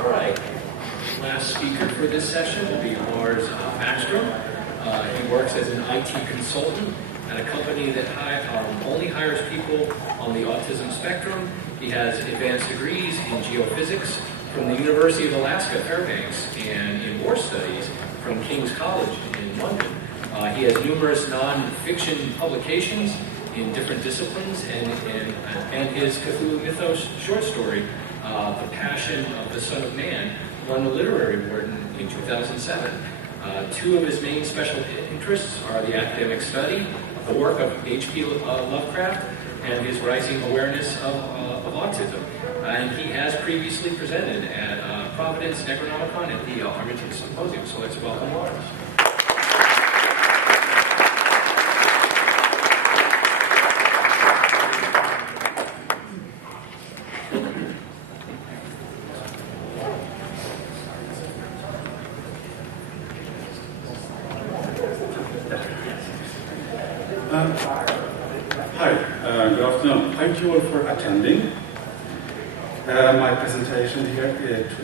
All right. Last speaker for this session will be Lars Backstrom. He works as an IT consultant at a company that only hires people on the autism spectrum. He has advanced degrees in geophysics from the University of Alaska, Fairbanks, and in war studies from King's College in London. He has numerous non-fiction publications in different disciplines, and his Cthulhu Mythos short story, The Passion of the Son of Man, won the Literary Award in 2007. Two of his main special interests are the academic study of the work of H.P. Lovecraft and his rising awareness of autism. And he has previously presented at Providence Necronomicon at the Armitage Symposium. So let's welcome Lars. Good afternoon. Thank you all for attending. My presentation here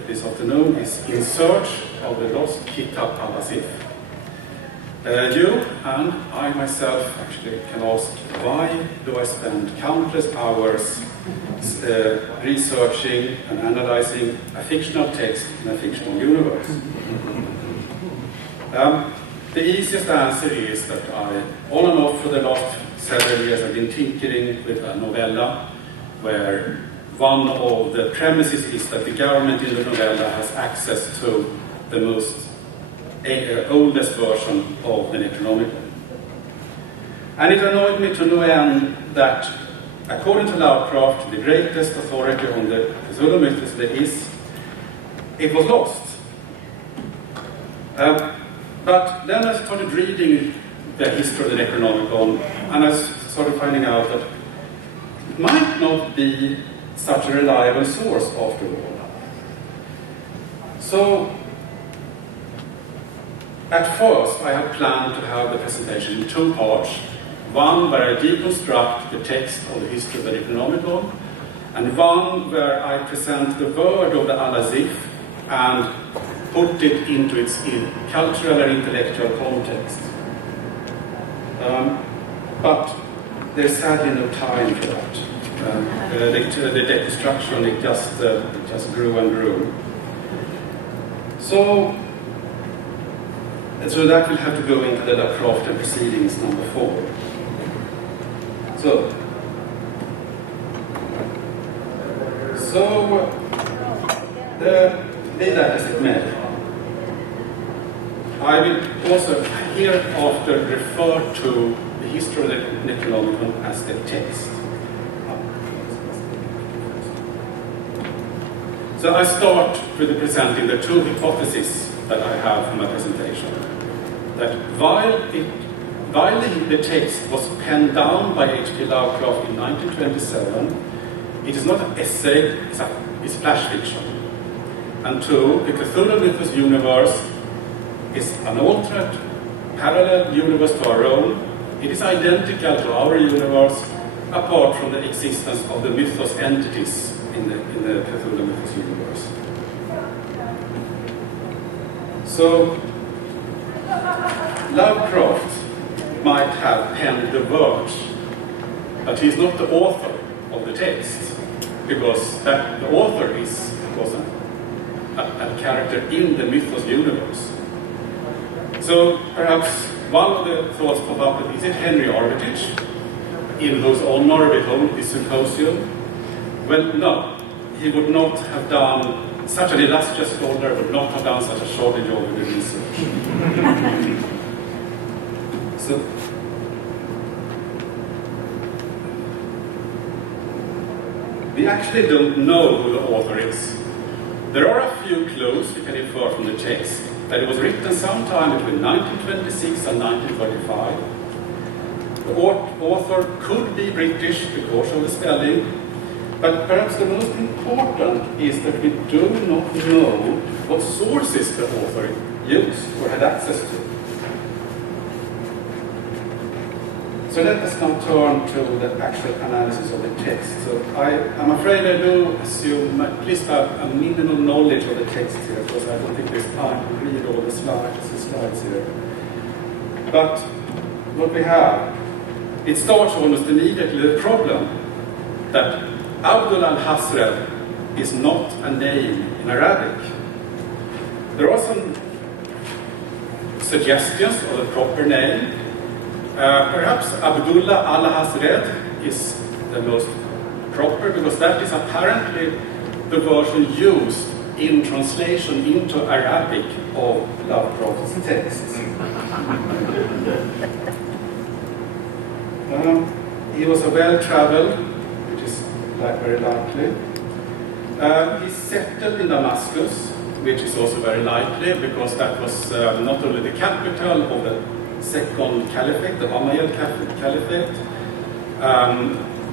this afternoon is In Search of the Lost Kitab-Al-Azif. You and I myself actually can ask, why do I spend countless hours researching and analyzing a fictional text in a fictional universe? The easiest answer is that I, on and off for the last several years, I've been tinkering with a novella where one of the premises is that the government in the novella has access to the most oldest version of the Necronomicon. And it annoyed me to no end that, according to Lovecraft, the greatest authority on the Cthulhu mythos there is, it was lost. But then I started reading the history of the Necronomicon, and I started finding out that it might not be such a reliable source after all. So, at first I had planned to have the presentation in two parts. One where I deconstruct the text of the history of the Necronomicon, and one where I present the word of the Al-Azif and put it into its cultural and intellectual context. But there's sadly no time for that. The deconstruction, it just grew and grew. So that will have to go into the Lovecraft and Proceedings number 4. So be that as it may, I will also hereafter refer to the history of the Necronomicon as the text. So I start with presenting the two hypotheses that I have for my presentation. That while the text was penned down by H.P. Lovecraft in 1927, it is not an essay, it's flash fiction. And two, the Cthulhu Mythos universe is an alternate, parallel universe to our own. It is identical to our universe, apart from the existence of the mythos entities in the Cthulhu Mythos universe. So, Lovecraft might have penned the words, but he is not the author of the text, because the author was a character in the mythos universe. So perhaps one of the thoughts pop up, is it Henry Armitage, in whose honor we hold this symposium? Well, no, he would not have done, such an illustrious scholar would not have done such a short job with the research. So, we actually don't know who the author is. There are a few clues we can infer from the text, that it was written sometime between 1926 and 1935. The author could be British because of the spelling, but perhaps the most important is that we do not know what sources the author used or had access to. So let us now turn to the actual analysis of the text. So I'm afraid I do assume at least have a minimal knowledge of the text here, because I don't think there's time to read all the slides here. But what we have, it starts almost immediately the problem that Abdul al-Hasred is not a name in Arabic. There are some suggestions of a proper name. Perhaps Abdullah al-Hasred is the most proper, because that is apparently the version used in translation into Arabic of Lovecraft's texts. He was a well-traveled, which is very likely. He settled in Damascus, which is also very likely, because that was not only the capital of the second caliphate, the Umayyad caliphate,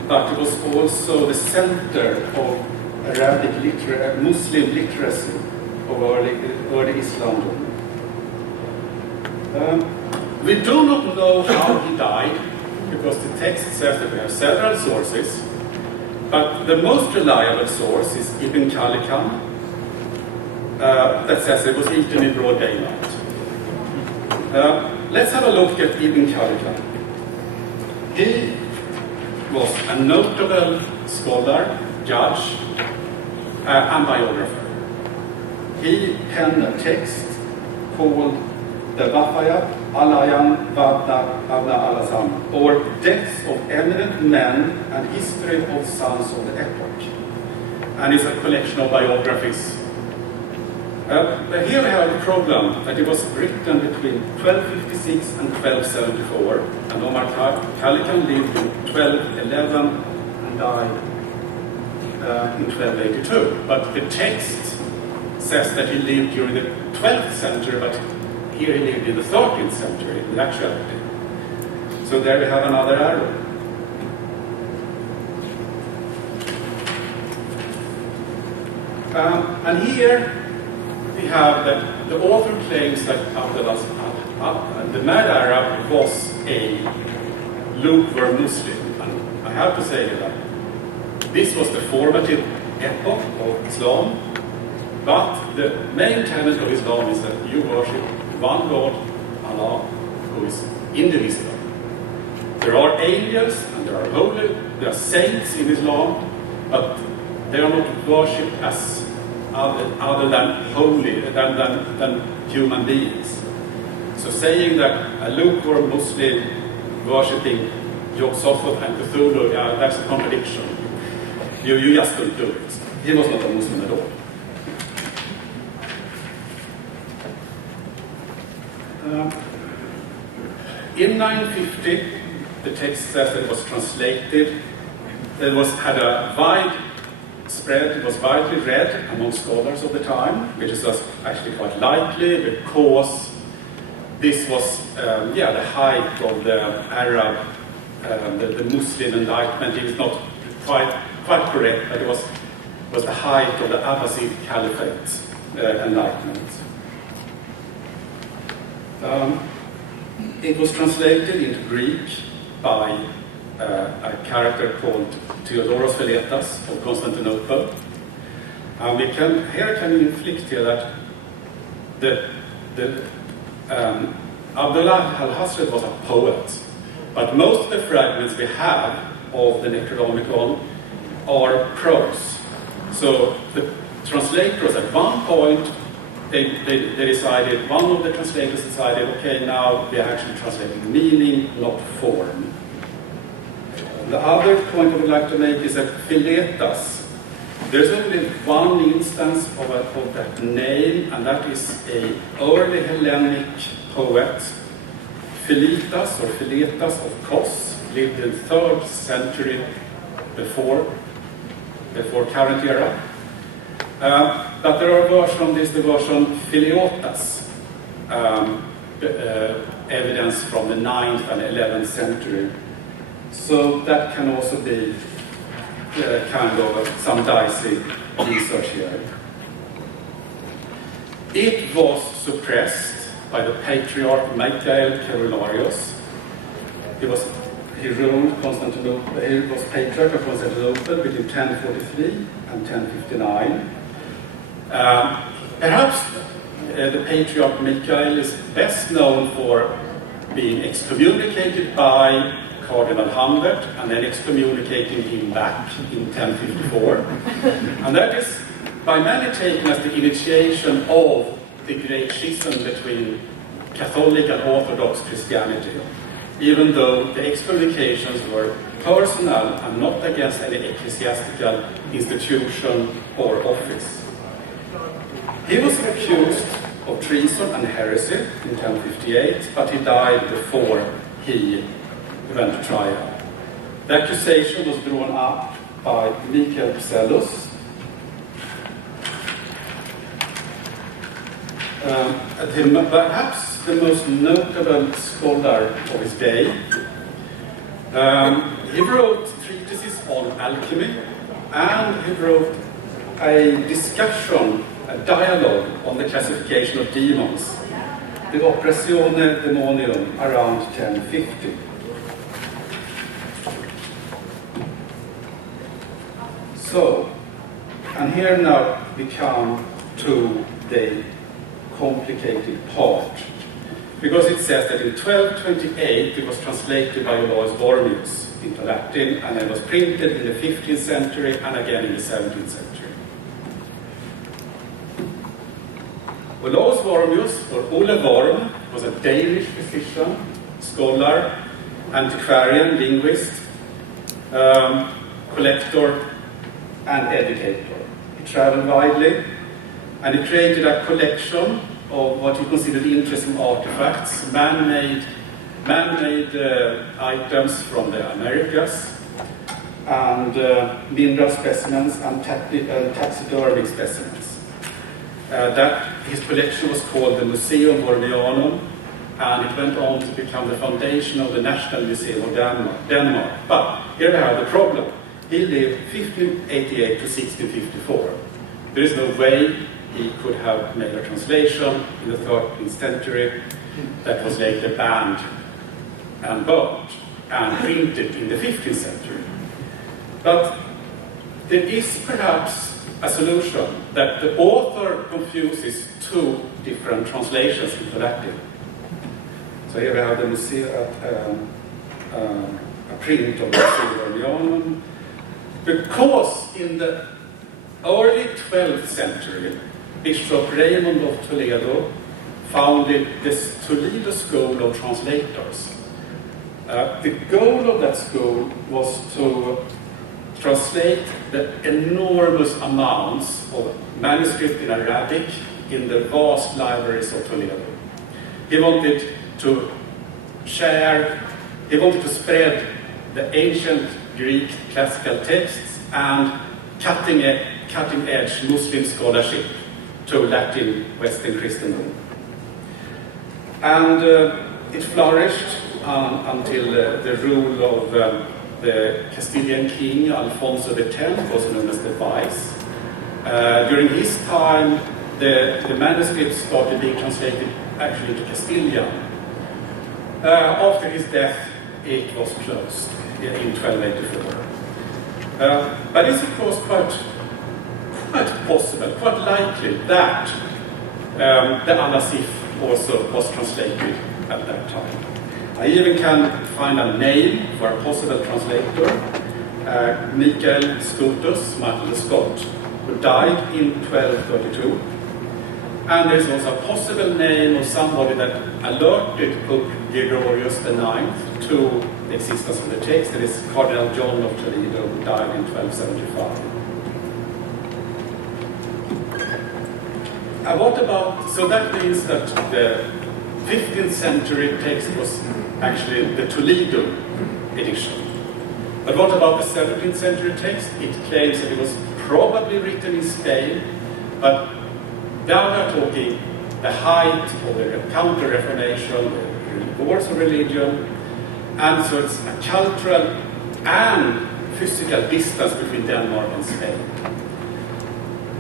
but it was also the center of Arabic Muslim literacy of early Islam. We do not know how he died, because the text says that we have several sources, but the most reliable source is Ibn Khaldun, that says it was eaten in broad daylight. Let's have a look at Ibn Khaldun. He was a notable scholar, judge, and biographer. He penned a text called the Wafayat Alayan Abna Al-Azam, or Deaths of Eminent Men and History of Sons of the Epoch. And it's a collection of biographies. But here we have the problem that it was written between 1256 and 1274, and Omar Khalid lived in 1211 and died in 1282. But the text says that he lived during the 12th century, but here he lived in the 13th century in actuality. So there we have another error. And here we have that the author claims that the Mad Arab was a lukewarm Muslim. And I have to say that this was the formative epoch of Islam, but the main tenet of Islam is that you worship one God, Allah, who is indivisible. There are angels and there are holy, there are saints in Islam, but they are not worshipped as other than holy, than human beings. So saying that a lukewarm Muslim worshipping Yog-Sothoth and Cthulhu, that's a contradiction. You just couldn't do it. He was not a Muslim at all. In 950, the text says that it was translated. It had a wide spread. It was widely read among scholars of the time, which is actually quite likely because this was, the height of the Arab, the Muslim Enlightenment. It is not quite correct, but it was the height of the Abbasid Caliphate Enlightenment. It was translated into Greek by a character called Theodoros Philetas of Constantinople. And we can inflict here that Abdullah al-Hasred was a poet, but most of the fragments we have of the Necronomicon are prose. So the translators at one point, they decided, one of the translators decided, okay, now we are actually translating meaning, not form. The other point I would like to make is that Philetas, there's only one instance of that name, and that is an early Hellenic poet, Philetas of Kos, lived in 3rd century before current era. But there are versions, this is the version Phileotas, evidence from the 9th and 11th century. So that can also be kind of some dicey research here. It was suppressed by the patriarch Michael Kerularius. he ruled Constantinople. He was Patriarch of Constantinople between 1043 and 1059. Perhaps the Patriarch Michael is best known for being excommunicated by Cardinal Humbert and then excommunicating him back in 1054. And that is by many taken as the initiation of the great schism between Catholic and Orthodox Christianity, even though the excommunications were personal and not against any ecclesiastical institution or office. He was accused of treason and heresy in 1058, but he died before he went to trial. The accusation was drawn up by Michael Psellus, perhaps the most notable scholar of his day. He wrote treatises on alchemy, and he wrote a discussion, a dialogue on the classification of demons, the Operatione Demonium, around 1050. So, and here now we come to the complicated part, because it says that in 1228 it was translated by Lars Backstrom into Latin, and it was printed in the 15th century and again in the 17th century. Lars Backstrom, or Ole Worm, was a Danish physician, scholar, antiquarian, linguist, collector, and educator. He traveled widely, and he created a collection of what he considered interesting artifacts, man-made items from the Americas, and mineral specimens and taxidermic specimens. That his collection was called the Museum Wormianum, and it went on to become the foundation of the National Museum of Denmark. But here we have the problem. He lived 1588 to 1654. There is no way he could have made a translation in the 13th century that was later banned and burnt and printed in the 15th century. But there is perhaps a solution that the author confuses two different translations into Latin. So here we have the a print of the Museum Wormianum, because in the early 12th century, Bishop Raymond of Toledo founded this Toledo School of Translators. The goal of that school was to translate the enormous amounts of manuscript in Arabic in the vast libraries of Toledo. He wanted to spread the ancient Greek classical texts and cutting-edge Muslim scholarship to Latin Western Christendom. And it flourished until the rule of the Castilian king Alfonso X, also known as the Vice. During his time, the manuscripts started being translated actually to Castilian. After his death, it was closed in 1284. But it's of course quite possible, quite likely that the Al-Azif also was translated at that time. I even can find a name for a possible translator, Michael Scotus, Martin the Scot, who died in 1232. And there's also a possible name of somebody that alerted Pope Gregorius IX to the existence of the text. It is Cardinal John of Toledo, who died in 1275. And what about, so that means that the 15th century text was actually the Toledo edition. But what about the 17th century text? It claims that it was probably written in Spain, but now we are talking the height of the Counter-Reformation, the wars of religion, and so it's a cultural and physical distance between Denmark and Spain.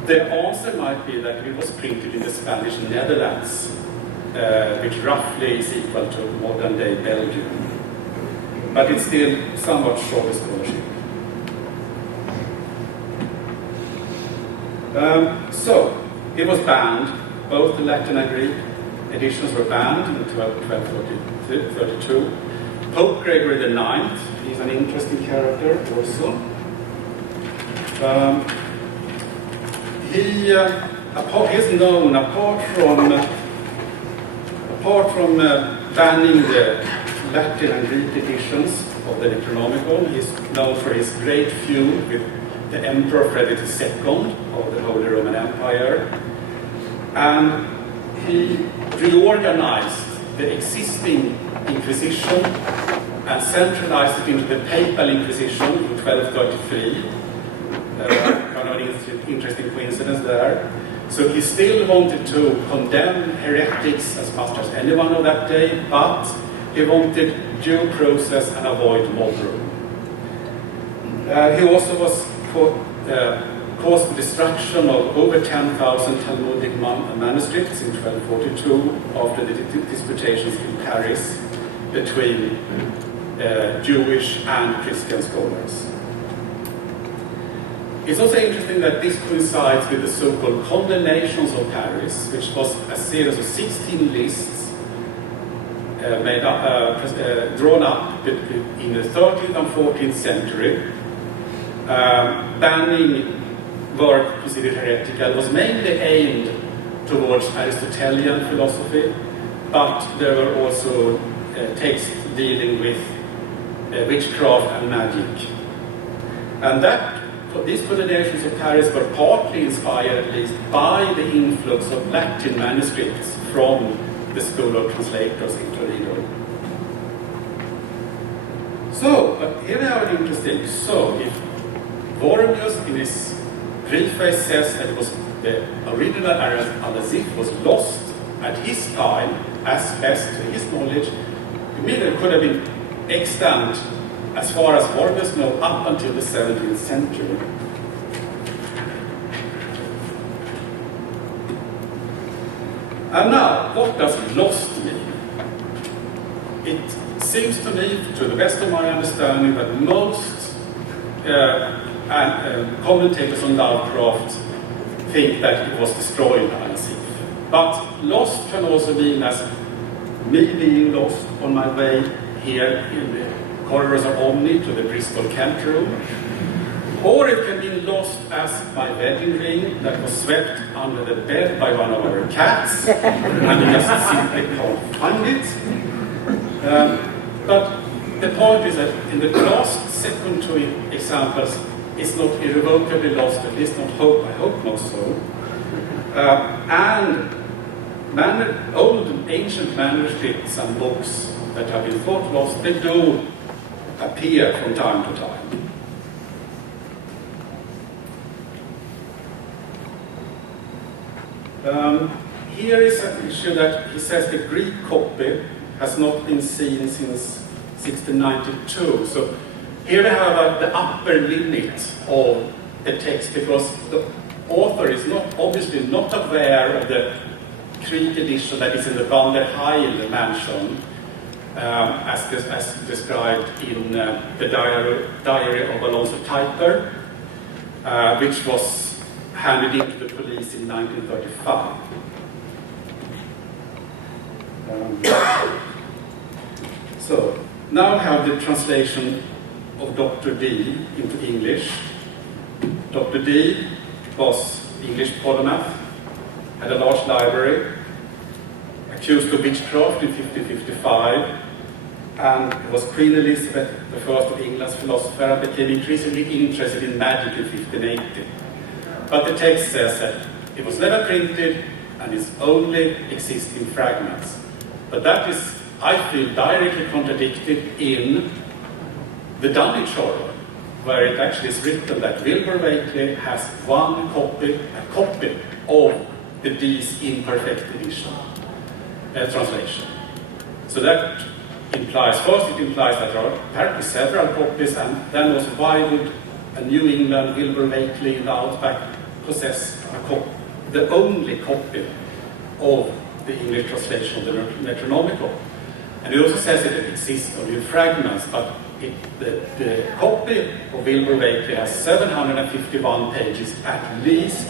The answer might be that it was printed in the Spanish Netherlands, which roughly is equal to modern-day Belgium. but it's still somewhat short scholarship. So, it was banned. Both the Latin and Greek editions were banned in 1232. Pope Gregory IX, he's an interesting character also. He is known, apart from banning the Latin and Greek editions of the Necronomicon, he's known for his great feud with the Emperor Frederick II of the Holy Roman Empire. And he reorganized the existing Inquisition and centralized it into the Papal Inquisition in 1233. Kind of an interesting coincidence there. So he still wanted to condemn heretics as much as anyone of that day, but he wanted due process and avoid mob rule. He also was caused the destruction of over 10,000 Talmudic manuscripts in 1242 after the disputations in Paris between Jewish and Christian scholars. It's also interesting that this coincides with the so-called Condemnations of Paris, which was a series of 16 lists drawn up in the 13th and 14th century, banning work considered heretical. Was mainly aimed towards Aristotelian philosophy, but there were also texts dealing with witchcraft and magic. And these condemnations of Paris were partly inspired, at least, by the influx of Latin manuscripts from the School of Translators in Toledo. So, but here we have an interesting. So, if Wormius in his preface says that it was the original Al-Azif was lost at his time, as best to his knowledge, it means it could have been extant as far as Wormius knows up until the 17th century. And now, what does lost mean? It seems to me, to the best of my understanding, that most commentators on Lovecraft think that it was destroyed by Al-Azif. But lost can also mean as me being lost on my way here in the corridors of Omni to the Bristol Kent room. Or it can be lost as my wedding ring that was swept under the bed by one of our cats, and you just simply can't find it. But the point is that in the last second two examples, it's not irrevocably lost, at least I hope not so. And old ancient manuscripts and books that have been thought lost, they do appear from time to time. Here is an issue that he says the Greek copy has not been seen since 1692. So here we have the upper limit of the text, because the author is obviously not aware of the Greek edition that is in the Van der Heil mansion, as described in the diary of Alonso Typer, which was handed in to the police in 1935. So, now we have the translation of Dr. D into English. Dr. D was English polymath, had a large library, accused of witchcraft in 1555, and was Queen Elizabeth I of England's philosopher, and became increasingly interested in magic in 1580. But the text says that it was never printed and it only exists in fragments. But that is, I feel, directly contradicted in the Dunwich Horror, where it actually is written that Wilbur Whately has one copy, a copy of the Dee's imperfect edition, translation. So that implies, first it implies that there are apparently several copies, and then also why would a New England Wilbur Whately in the Outback possess the only copy of the English translation of the Necronomicon? And it also says it exists only in fragments, but the copy of Wilbur Wakely has 751 pages at least.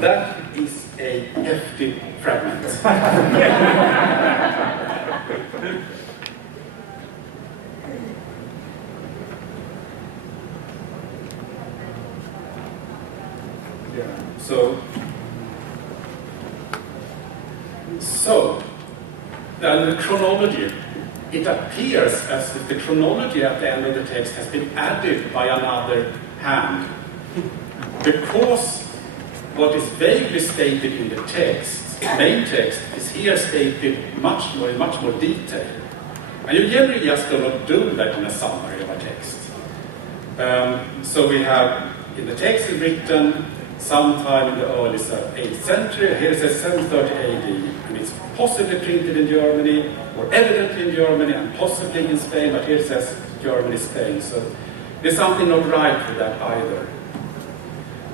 That is a hefty fragment. So, then the chronology. It appears as if the chronology at the end of the text has been added by another hand. Because what is vaguely stated in the text, main text, is here stated in much more detail. And you generally just do not do that in a summary of a text. So we have, in the text is written sometime in the early 8th century, here it says 730 AD, and it's possibly printed in Germany, or evidently in Germany, and possibly in Spain, but here it says Germany, Spain, so there's something not right with that either.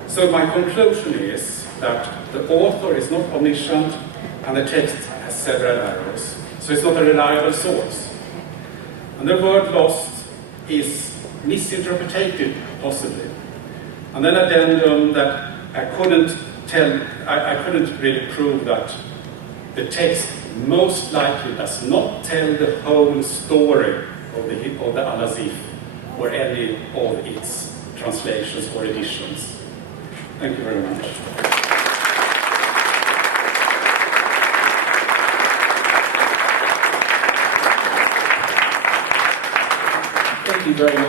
So my conclusion is that the author is not omniscient, and the text has several errors, so it's not a reliable source. And the word lost is misinterpreted, possibly. And then addendum that I couldn't really prove that the text most likely does not tell the whole story of the Al-Azif or any of its translations or editions. Thank you very much. Thank you very much.